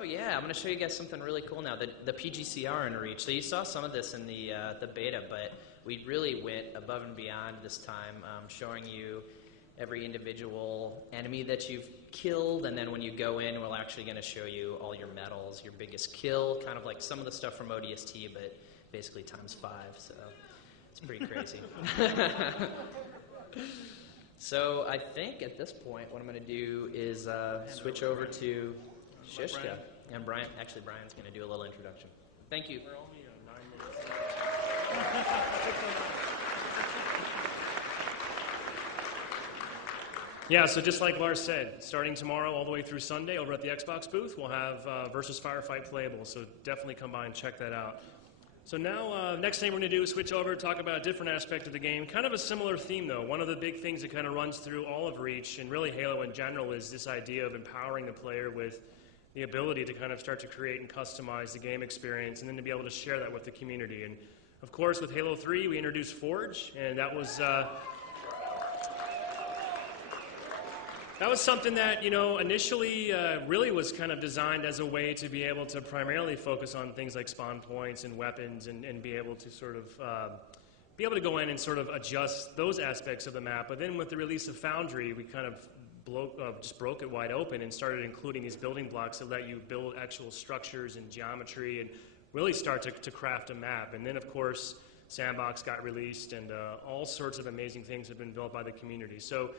Oh yeah, I'm going to show you guys something really cool now. The PGCR in Reach. So you saw some of this in the beta, but we really went above and beyond this time, showing you every individual enemy that you've killed, and then when you go in, we're actually going to show you all your medals, your biggest kill, kind of like some of the stuff from ODST, but basically times 5. So it's pretty crazy. So I think at this point, what I'm going to do is switch over to Shishka. And Brian's going to do a little introduction. Thank you. We're only 9 minutes. Yeah, so just like Lars said, starting tomorrow all the way through Sunday over at the Xbox booth, we'll have Versus Firefight playable, so definitely come by and check that out. So now, next thing we're going to do is switch over, talk about a different aspect of the game. Kind of a similar theme, though. One of the big things that kind of runs through all of Reach, and really Halo in general, is this idea of empowering the player with the ability to kind of start to create and customize the game experience, and then to be able to share that with the community. And of course, with Halo 3, we introduced Forge, and that was something that, initially really was kind of designed as a way to be able to primarily focus on things like spawn points and weapons, and be able to sort of be able to go in and sort of adjust those aspects of the map. But then with the release of Foundry, we kind of just broke it wide open and started including these building blocks that let you build actual structures and geometry and really start to craft a map. And then, of course, Sandbox got released, and all sorts of amazing things have been built by the community. So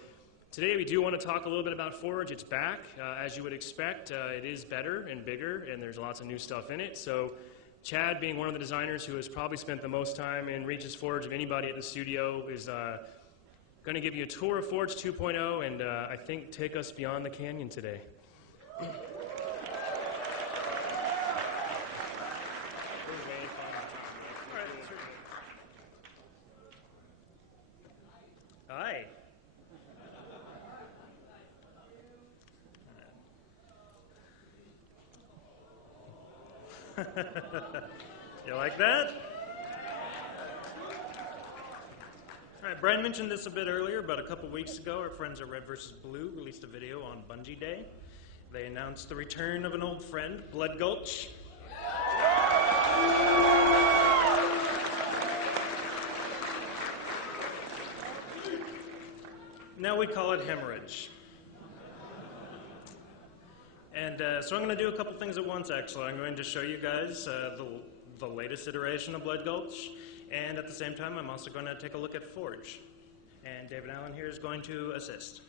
today we do want to talk a little bit about Forge. It's back. As you would expect, it is better and bigger, and there's lots of new stuff in it. So Chad, being one of the designers who has probably spent the most time in Reach's Forge of anybody at the studio, is going to give you a tour of Forge 2.0 and I think take us beyond the canyon today. Hi. You like that? All right, Brian mentioned this a bit earlier, but a couple weeks ago, our friends at Red vs. Blue released a video on Bungie Day. They announced the return of an old friend, Blood Gulch. Now we call it Hemorrhage. And so I'm going to do a couple things at once, actually. I'm going to show you guys the latest iteration of Blood Gulch, and at the same time, I'm also going to take a look at Forge. And David Allen here is going to assist.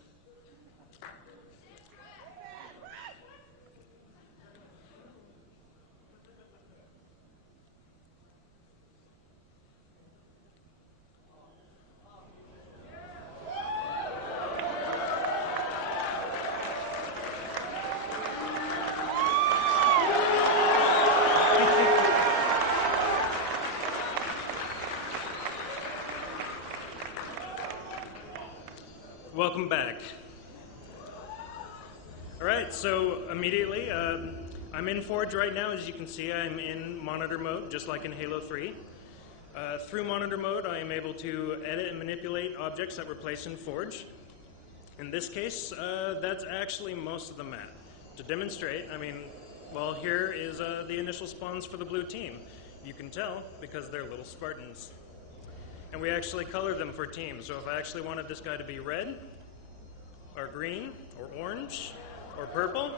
Welcome back. All right, so immediately, I'm in Forge right now. As you can see, I'm in monitor mode, just like in Halo 3. Through monitor mode, I am able to edit and manipulate objects that were placed in Forge. In this case, that's actually most of the map. To demonstrate, well, here is the initial spawns for the blue team. You can tell because they're little Spartans. And we actually color them for teams. So if I actually wanted this guy to be red, or green, or orange, or purple,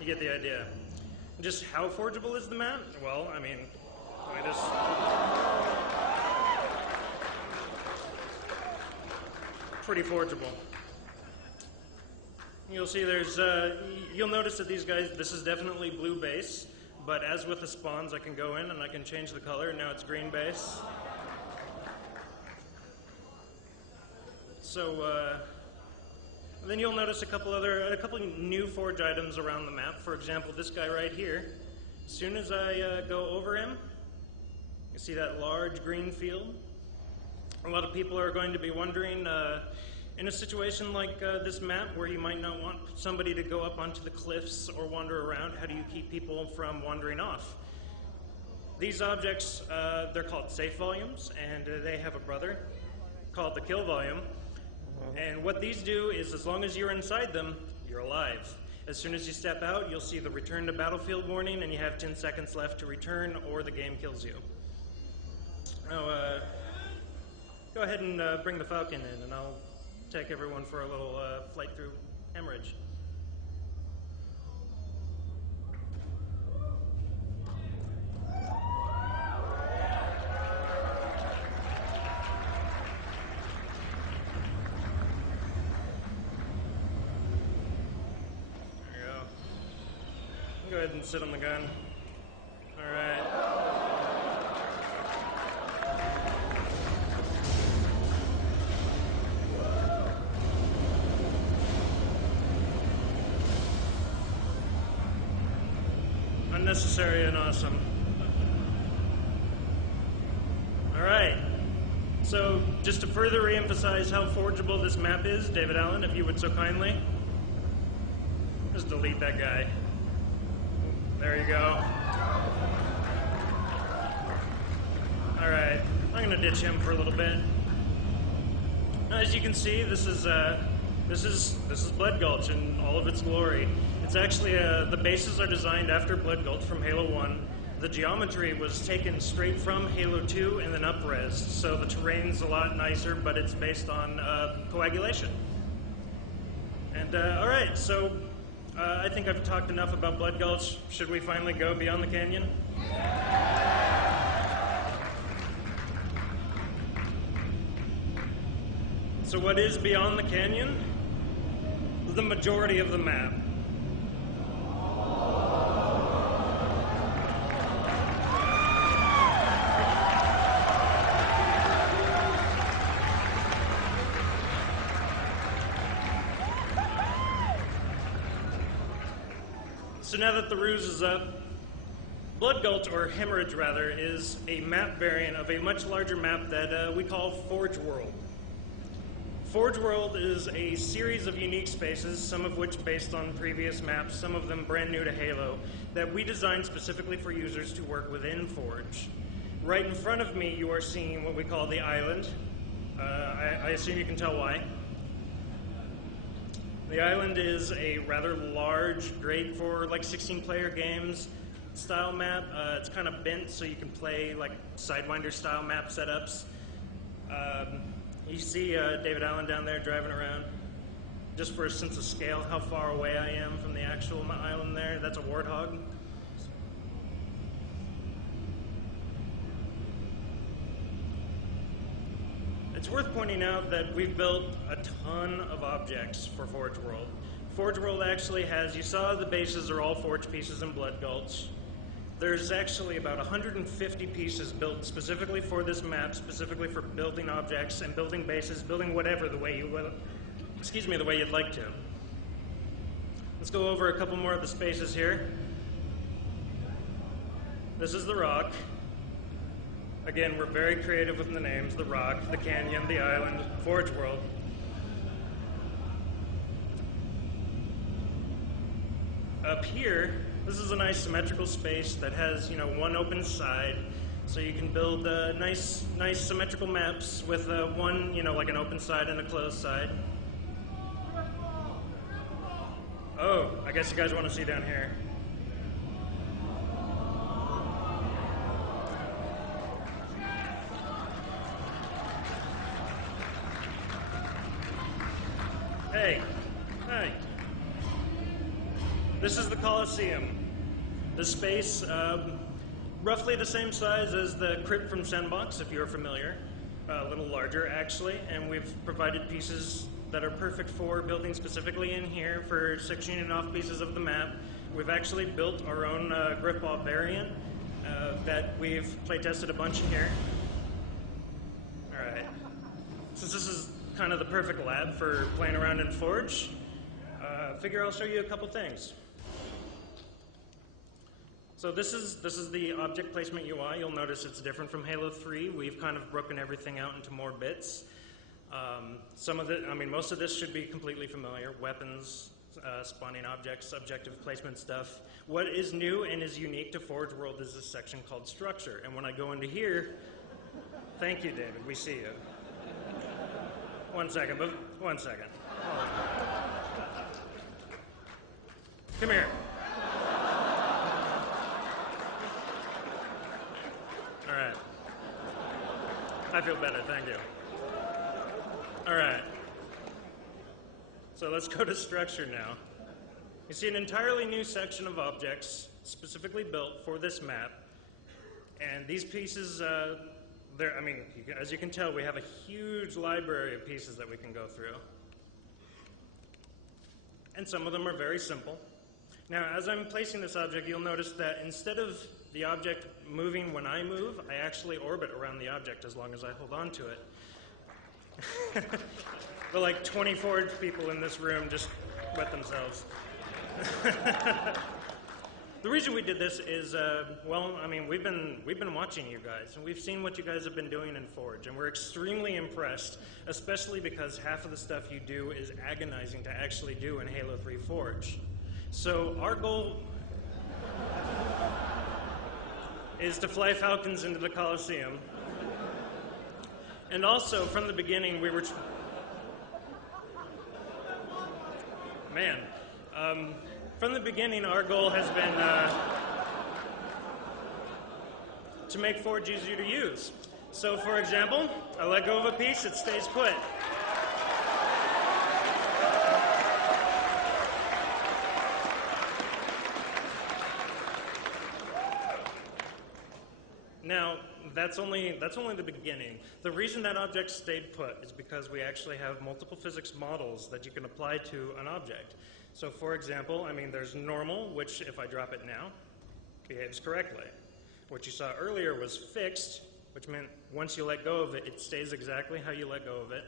you get the idea. Just how forgeable is the map? Well, pretty forgeable. You'll see you'll notice that these guys, this is definitely blue base, but as with the spawns, I can go in and I can change the color, and now it's green base. So, then you'll notice a couple new Forge items around the map. For example, this guy right here. As soon as I go over him, you see that large green field? A lot of people are going to be wondering, in a situation like this map where you might not want somebody to go up onto the cliffs or wander around, how do you keep people from wandering off? These objects, they're called safe volumes, and they have a brother called the kill volume. And what these do is, as long as you're inside them, you're alive. As soon as you step out, you'll see the return to battlefield warning, and you have 10 seconds left to return, or the game kills you. Now, go ahead and bring the Falcon in, and I'll take everyone for a little flight through Hemorrhage. Go ahead and sit on the gun. All right. Unnecessary and awesome. All right. So, just to further reemphasize how forgeable this map is, David Allen, if you would so kindly. Just delete that guy. There you go. All right, I'm gonna ditch him for a little bit. As you can see, this is Blood Gulch in all of its glory. It's actually the bases are designed after Blood Gulch from Halo 1. The geometry was taken straight from Halo 2 and then up-res, so the terrain's a lot nicer, but it's based on coagulation. And all right, so. I think I've talked enough about Blood Gulch. Should we finally go beyond the canyon? So what is beyond the canyon? The majority of the map. So now that the ruse is up, Blood Gulch, or Hemorrhage rather, is a map variant of a much larger map that we call Forge World. Forge World is a series of unique spaces, some of which based on previous maps, some of them brand new to Halo, that we designed specifically for users to work within Forge. Right in front of me, you are seeing what we call the island. I assume you can tell why. The island is a rather large, great for like 16-player games style map. It's kind of bent so you can play like Sidewinder style map setups. You see David Allen down there driving around. Just for a sense of scale, how far away I am from the actual island there. That's a Warthog. It's worth pointing out that we've built a ton of objects for Forge World. Forge World actually has, you saw the bases are all Forge pieces in Blood Gulch. There's actually about 150 pieces built specifically for this map, specifically for building objects and building bases, building whatever the way the way you'd like to. Let's go over a couple more of the spaces here. This is the Rock. Again, we're very creative with the names. The Rock, the Canyon, the Island, Forge World. Up here, this is a nice symmetrical space that has, one open side. So you can build nice symmetrical maps with one, like an open side and a closed side. Oh, I guess you guys want to see down here. Hey. This is the Coliseum. The space, roughly the same size as the crypt from Sandbox, if you're familiar. A little larger, actually, and we've provided pieces that are perfect for building specifically in here for sectioning off pieces of the map. We've actually built our own Gripball variant that we've playtested a bunch in here. All right. Since this is kind of the perfect lab for playing around in Forge, figure I'll show you a couple things. So this is the object placement UI. You'll notice it's different from Halo 3. We've kind of broken everything out into more bits. Most of this should be completely familiar. Weapons, spawning objects, objective placement stuff. What is new and is unique to Forge World is this section called Structure. And when I go into here, thank you, David, we see you. One second. Come here. All right. I feel better, thank you. All right. So let's go to structure now. You see an entirely new section of objects specifically built for this map. And these pieces, as you can tell, we have a huge library of pieces that we can go through. And some of them are very simple. Now, as I'm placing this object, you'll notice that instead of the object moving when I move, I actually orbit around the object as long as I hold on to it. The like 24 people in this room just wet themselves. The reason we did this is, we've been watching you guys, and we've seen what you guys have been doing in Forge, and we're extremely impressed, especially because half of the stuff you do is agonizing to actually do in Halo 3 Forge. So our goal is to fly Falcons into the Coliseum. And also, from the beginning, we were... From the beginning, our goal has been to make Forge easier to use. So, for example, I let go of a piece, it stays put. Now, that's only the beginning. The reason that object stayed put is because we actually have multiple physics models that you can apply to an object. So, for example, there's normal, which if I drop it now, behaves correctly. What you saw earlier was fixed, which meant once you let go of it, it stays exactly how you let go of it.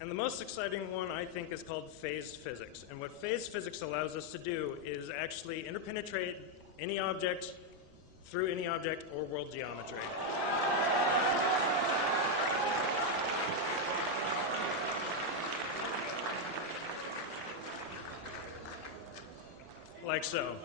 And the most exciting one, I think, is called phased physics. And what phased physics allows us to do is actually interpenetrate any object through any object or world geometry. Like so.